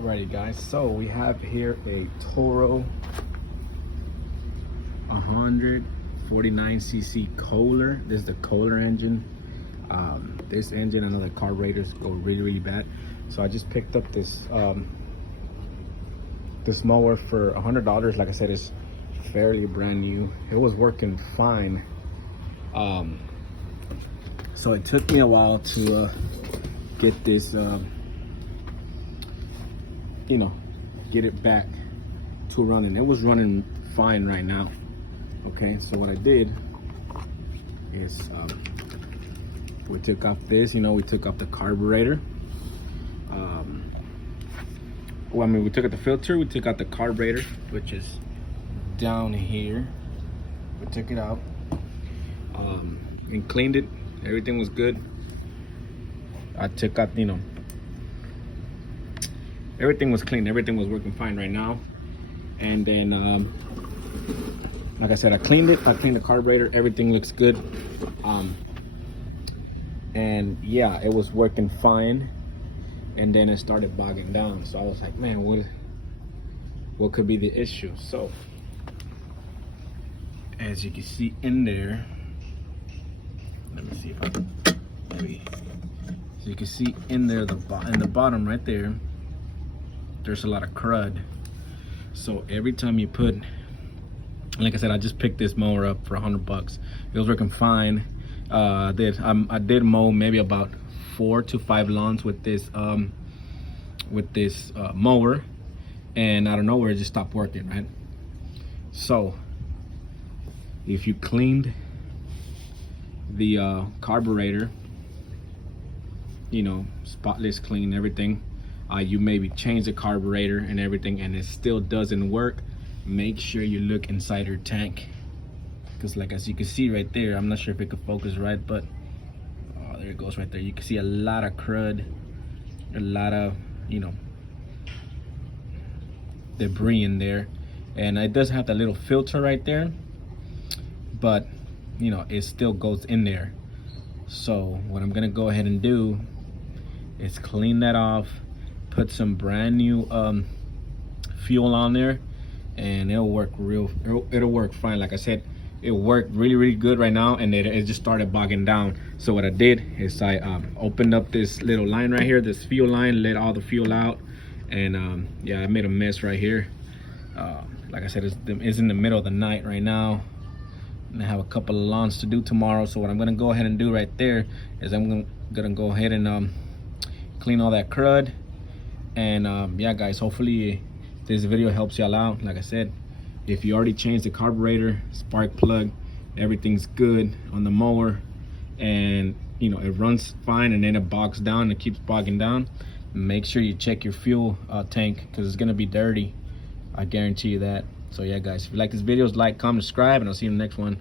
Alrighty guys, so we have here a Toro 149cc Kohler. This is the Kohler engine. This engine and other carburetors go really bad. So I just picked up this this mower for $100. Like I said, it's fairly brand new. It was working fine. So it took me a while to get this get it back to running. It was running fine right now. Okay, so what I did is we took off this, we took off the carburetor. We took out the filter, we took out the carburetor, which is down here. We took it out and cleaned it. Everything was good. I took out, everything was clean. Everything was working fine right now. And then, like I said, I cleaned it. I cleaned the carburetor. Everything looks good. And yeah, it was working fine. And then it started bogging down. So I was like, man, what could be the issue? So as you can see in there, let me see if I can, maybe. So you can see in there, in the bottom right there, there's a lot of crud. So every time you put, like I said, I just picked this mower up for $100. It was working fine. I did mow maybe about 4 to 5 lawns with this mower, and out of nowhere it just stopped working, right? So if you cleaned the carburetor, spotless clean everything, you maybe change the carburetor and everything and it still doesn't work, make sure you look inside your tank, because like as you can see right there, I'm not sure if it could focus right, but there it goes right there. You can see a lot of crud, a lot of debris in there, and it does have that little filter right there, but it still goes in there. So what I'm gonna go ahead and do is clean that off, put some brand new fuel on there, and it'll work it'll work fine. Like I said, it worked really good right now, and it just started bogging down. So what I did is I opened up this little line right here, this fuel line, let all the fuel out, and yeah, I made a mess right here. Like I said, it's in the middle of the night right now, and I have a couple of lawns to do tomorrow. So what I'm gonna go ahead and do right there is I'm gonna go ahead and clean all that crud. And yeah guys, hopefully this video helps y'all out. Like I said, if you already changed the carburetor, spark plug, everything's good on the mower, and it runs fine, and then it bogs down, it keeps bogging down, make sure you check your fuel tank, because it's gonna be dirty. I guarantee you that. So yeah guys, if you like this video, like, comment, subscribe, and I'll see you in the next one.